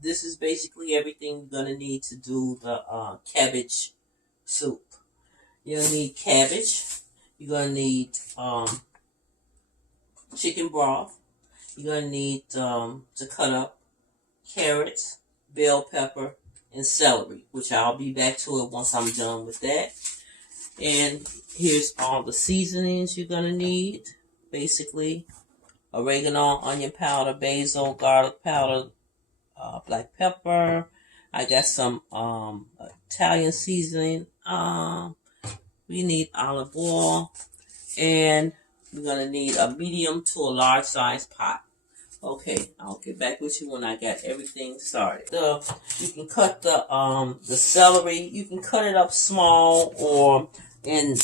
this is basically everything you're gonna need to do the cabbage soup. You're gonna need cabbage. You're gonna need chicken broth. You're gonna need to cut up carrots, bell pepper, and celery, which I'll be back to it once I'm done with that. And here's all the seasonings you're gonna need. Basically, oregano, onion powder, basil, garlic powder, black pepper. I got some Italian seasoning. We need olive oil, and we're gonna need a medium to a large size pot. Okay, I'll get back with you when I got everything started. You can cut the celery. You can cut it up small or in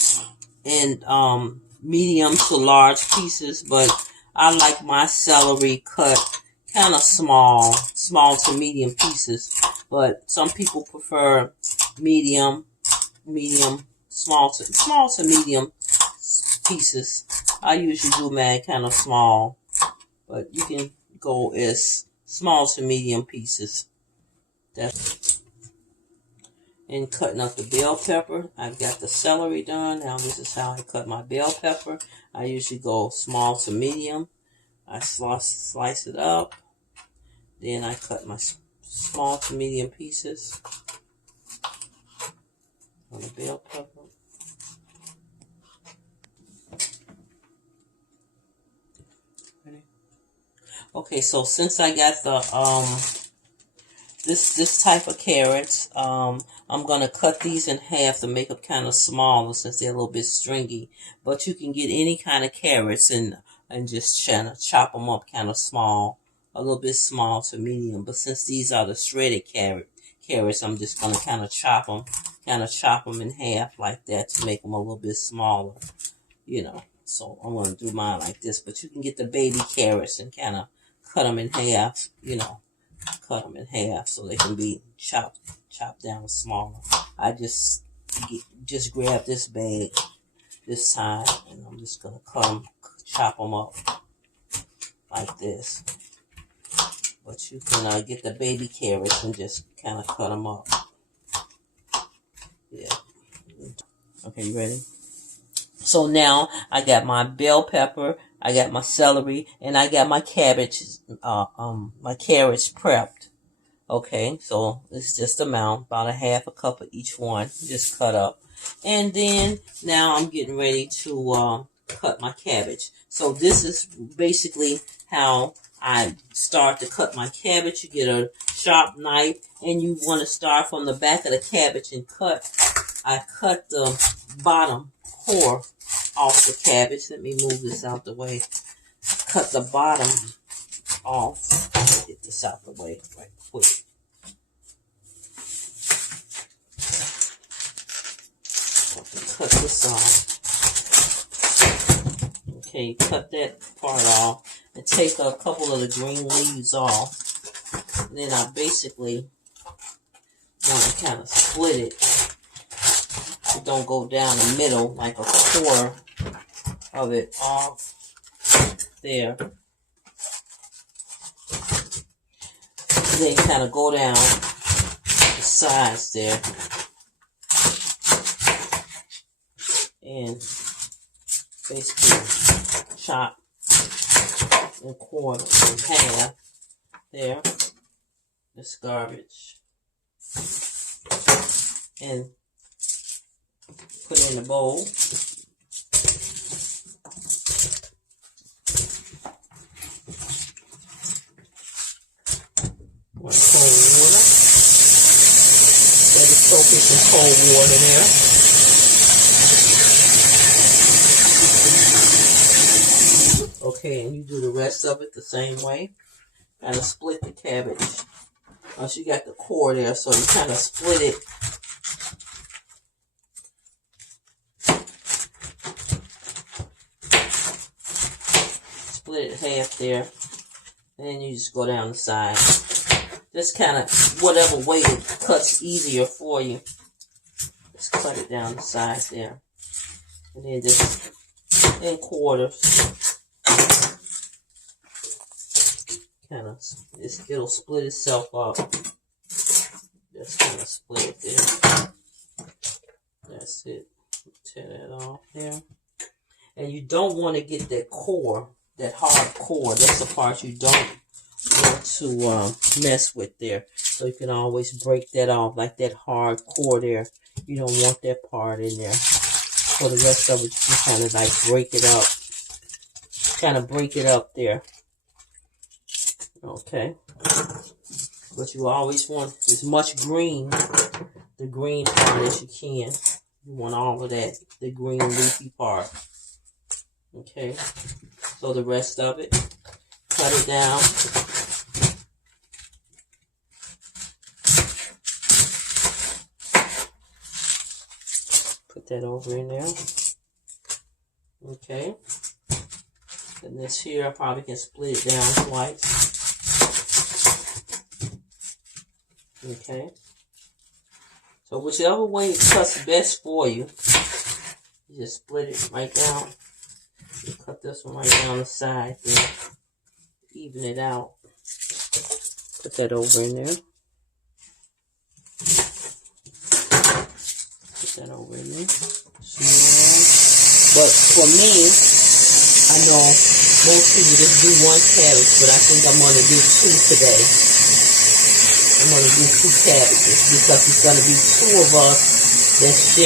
medium to large pieces, but I like my celery cut kind of small to medium pieces. But some people prefer medium, small to medium pieces. I usually do mine kind of small, but you can go as small to medium pieces. And cutting up the bell pepper. I've got the celery done. Now this is how I cut my bell pepper. I usually go small to medium. I slice it up. Then I cut my small to medium pieces on the bell pepper. Okay, so since I got the this type of carrots, I'm gonna cut these in half to make them kind of smaller since they're a little bit stringy. But you can get any kind of carrots and just kind of chop them up kind of small, a little bit small to medium. But since these are the shredded carrots, I'm just gonna kind of chop them in half like that to make them a little bit smaller, you know. So I'm gonna do mine like this. But you can get the baby carrots and kind of cut them in half, you know. Cut them in half so they can be chopped down smaller. I just grab this bag this time, and I'm just gonna chop them up like this. But you can get the baby carrots and just kind of cut them up. Yeah. Okay, you ready? So now I got my bell pepper, I got my celery, and I got my cabbage, my carrots prepped. Okay, so it's just amount, about a half a cup of each one, just cut up. And then now I'm getting ready to cut my cabbage. So this is basically how I start to cut my cabbage. You get a sharp knife, and you want to start from the back of the cabbage and cut. I cut the bottom core off the cabbage. Let me move this out the way. Cut the bottom off. Get this out the way right quick. Cut this off. Okay, cut that part off and take a couple of the green leaves off. And then I basically want to kind of split it. It don't go down the middle, like a quarter of it off there. Then kind of go down the sides there. And basically chop and quarter in half there. This garbage. And put it in the bowl. With cold water. Let it soak in some cold water there. Okay, and you do the rest of it the same way. Kind of split the cabbage. Once you got the core there, so you kind of split it. Split it half there. And then you just go down the side. Just kind of whatever way it cuts easier for you. Just cut it down the sides there. And then just in quarters. kind of, it'll split itself up. Just kind of split it there. That's it. Tear that off there. And you don't want to get that core, that hard core. That's the part you don't want to mess with there. So you can always break that off, like that hard core there. You don't want that part in there. For the rest of it, you can kind of like break it up. Kind of break it up there. Okay. But you always want as much green, the green part as you can. You want all of that, the green leafy part. Okay. So the rest of it, cut it down. Put that over in there. Okay. And this here, I probably can split it down twice. Okay. So whichever way it cuts best for you, you just split it right down. You cut this one right down the side there. Even it out. Put that over in there. Put that over in there. But for me, I know most people just do one cabbage, but I think I'm going to do two today. I'm going to do two cabbages because it's going to be two of us that's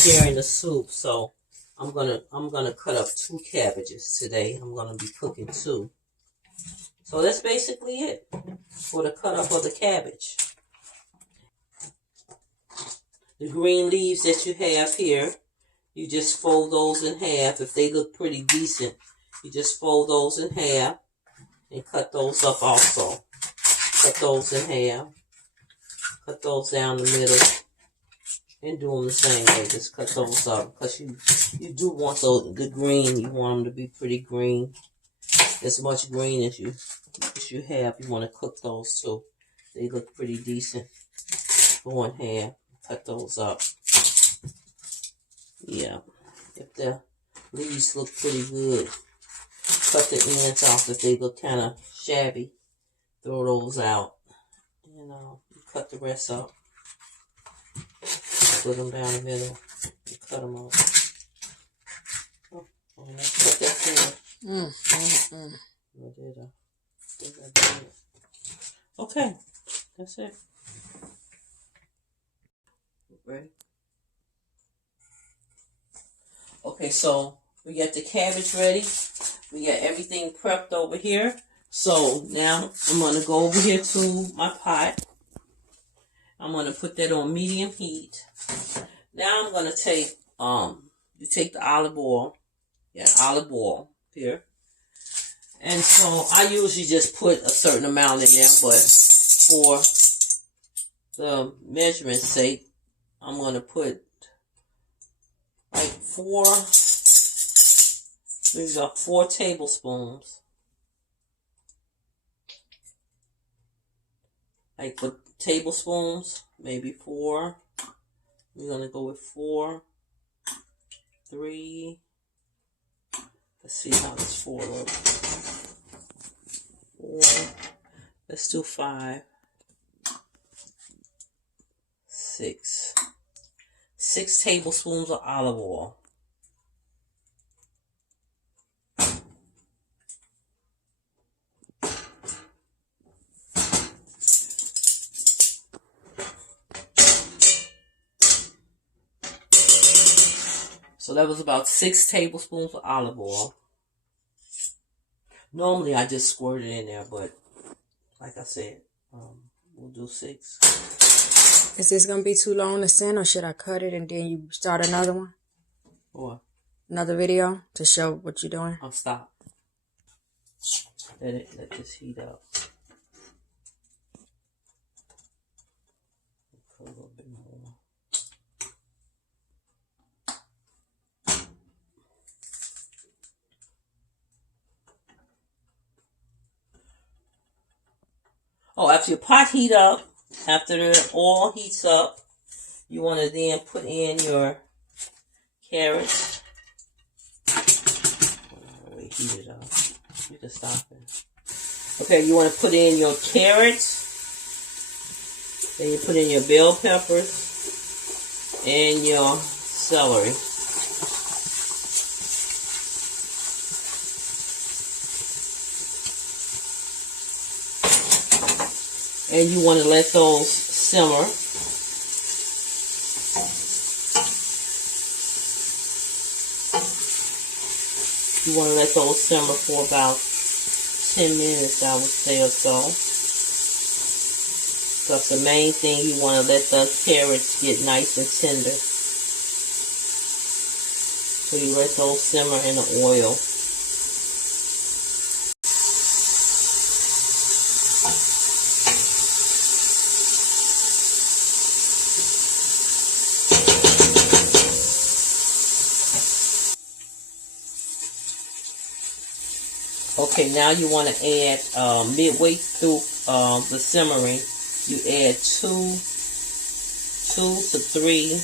sharing the soup. So I'm gonna cut up two cabbages today. I'm gonna be cooking two. So that's basically it for the cut up of the cabbage. The green leaves that you have here, you just fold those in half. If they look pretty decent, you just fold those in half and cut those up also. Cut those in half. Cut those down the middle. And do them the same way. Just cut those up. Because you do want the green. You want them to be pretty green. As much green as you have. You want to cook those too. They look pretty decent. Go in half. Cut those up. Yeah. If the leaves look pretty good, cut the ends off. If they look kind of shabby, throw those out. And you cut the rest up. Put them down the middle. And cut them off. Oh, let's cut that through. I did it. Okay. That's it. Ready? Okay, so we got the cabbage ready. We got everything prepped over here. So now I'm going to go over here to my pot. I'm going to put that on medium heat. Now I'm going to take, you take the olive oil. Yeah, olive oil here. And so I usually just put a certain amount in there, but for the measurement's sake, I'm going to put like 4 tablespoons. Like with tablespoons, maybe 4. We're going to go with 4, 3. Let's see how this 4 looks. 4. Let's do 5. 6. 6 tablespoons of olive oil. So that was about 6 tablespoons of olive oil. Normally I just squirt it in there, but like I said, we'll do 6. Is this going to be too long to send, or should I cut it and then you start another one? Or another video to show what you're doing? I'll stop. Let this heat up. Put a little bit more. Oh, after your pot heat up, after the oil heats up, you want to then put in your carrots. Heat it up. You can stop it. Okay, you want to put in your carrots. Then you put in your bell peppers and your celery. And you want to let those simmer. You want to let those simmer for about 10 minutes, I would say, or so. Because the main thing, you want to let the carrots get nice and tender. So you let those simmer in the oil. Okay, now you want to add, midway through the simmering, you add 2 to 3,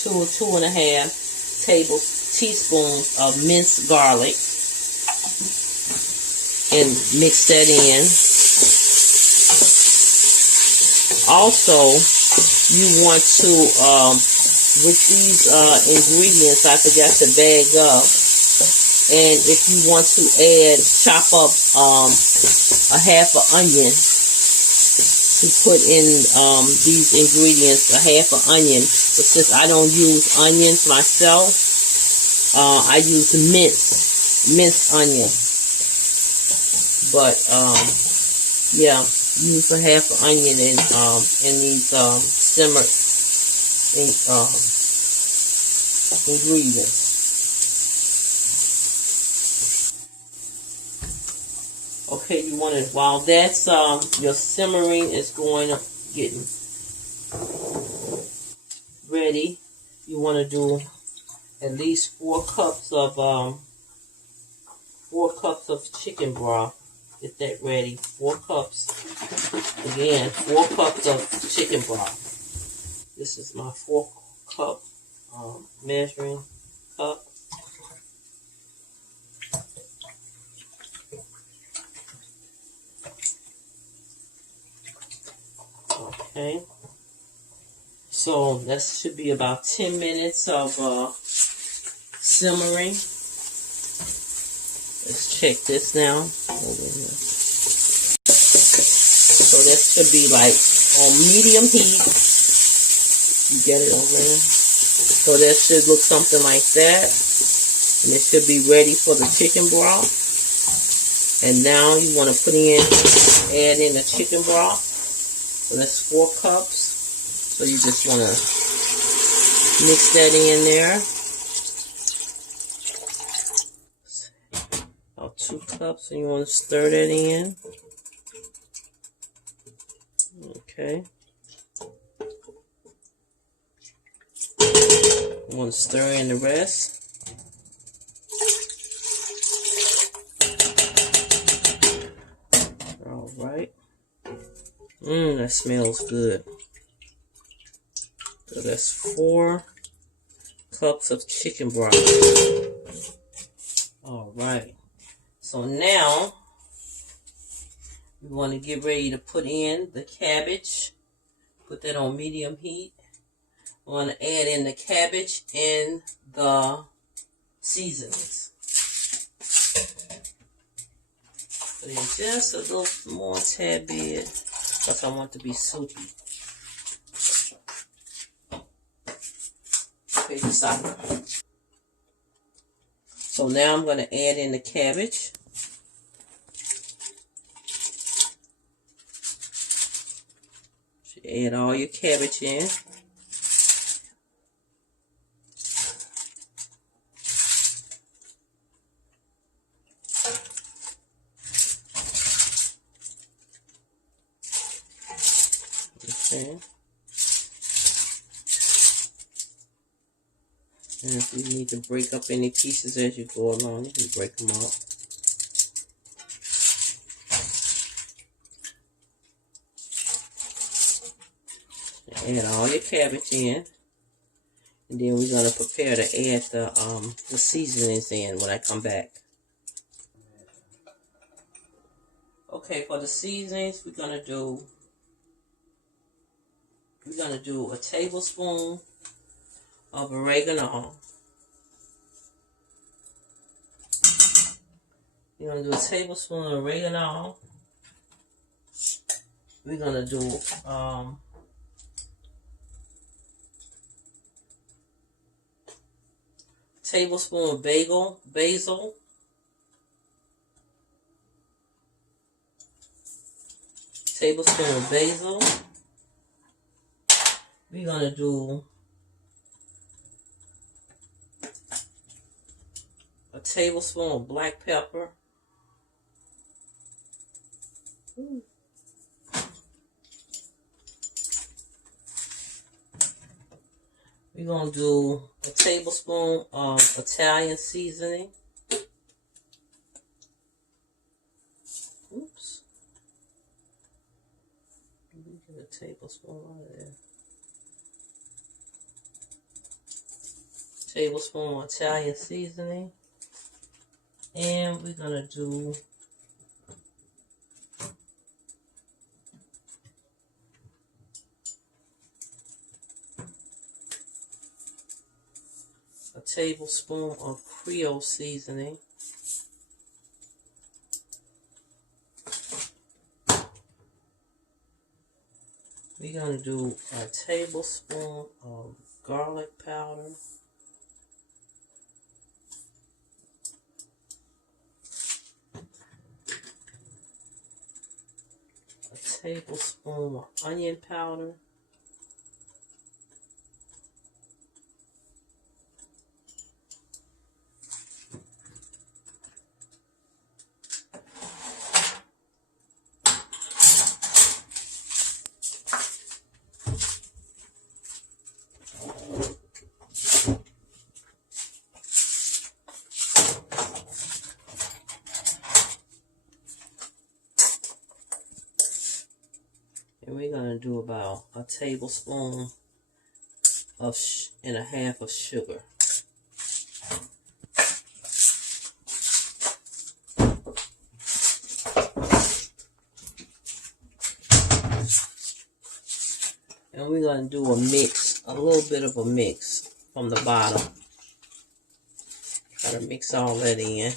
2 or 2.5 teaspoons of minced garlic, and mix that in. Also, you want to, with these ingredients, I forgot to bag up. And if you want to add, chop up a half an onion to put in these ingredients, a half an onion. But since I don't use onions myself, I use minced onion. But yeah, use a half an onion in these simmered ingredients. Okay, you want to, while that's, your simmering is getting ready, you want to do at least 4 cups of chicken broth. Get that ready. 4 cups. Again, 4 cups of chicken broth. This is my 4-cup measuring cup. Okay, so that should be about 10 minutes of simmering. Let's check this now. Over here. So that should be like on medium heat. You get it over there? So that should look something like that. And it should be ready for the chicken broth. And now you want to add in the chicken broth. So that's 4 cups. So you just want to mix that in there. About 2 cups, and you want to stir that in. Okay. You want to stir in the rest. All right. That smells good. So that's 4 cups of chicken broth. All right. So now we want to get ready to put in the cabbage. Put that on medium heat. We want to add in the cabbage and the seasonings. Put in just a little more tad bit because I want it to be soupy. Okay, stop. So now I'm going to add in the cabbage. Add all your cabbage in. Okay. And if you need to break up any pieces as you go along, you can break them up. Add all your cabbage in. And then we're going to prepare to add the seasonings in when I come back. Okay, for the seasonings, we're gonna do a tablespoon of oregano. We're gonna do a tablespoon of oregano. We're gonna do tablespoon of basil. Tablespoon of basil. We're gonna do a tablespoon of black pepper. We're gonna do a tablespoon of Italian seasoning. Oops. Let me get a tablespoon out of there. Tablespoon of Italian seasoning. And we're gonna do a tablespoon of Creole seasoning. We're gonna do a tablespoon of garlic powder. A tablespoon of onion powder. And we're going to do about a tablespoon and a half of sugar. And we're going to do a mix, a little bit of a mix from the bottom. Try to mix all that in.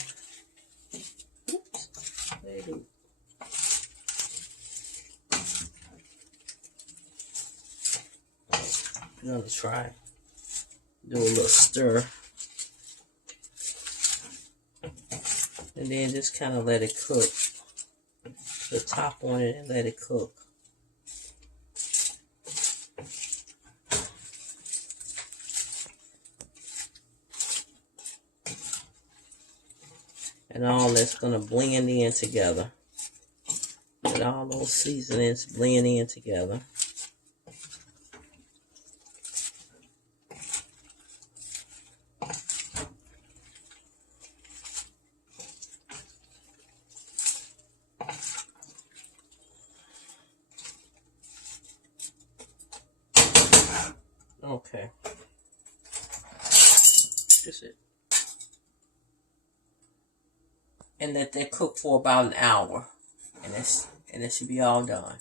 Oops. I'm going to try. Do a little stir. And then just kind of let it cook. Put the top on it and let it cook. And all that's going to blend in together. Let all those seasonings blend in together. Okay. That's it. And let that cook for about an hour. And it should be all done.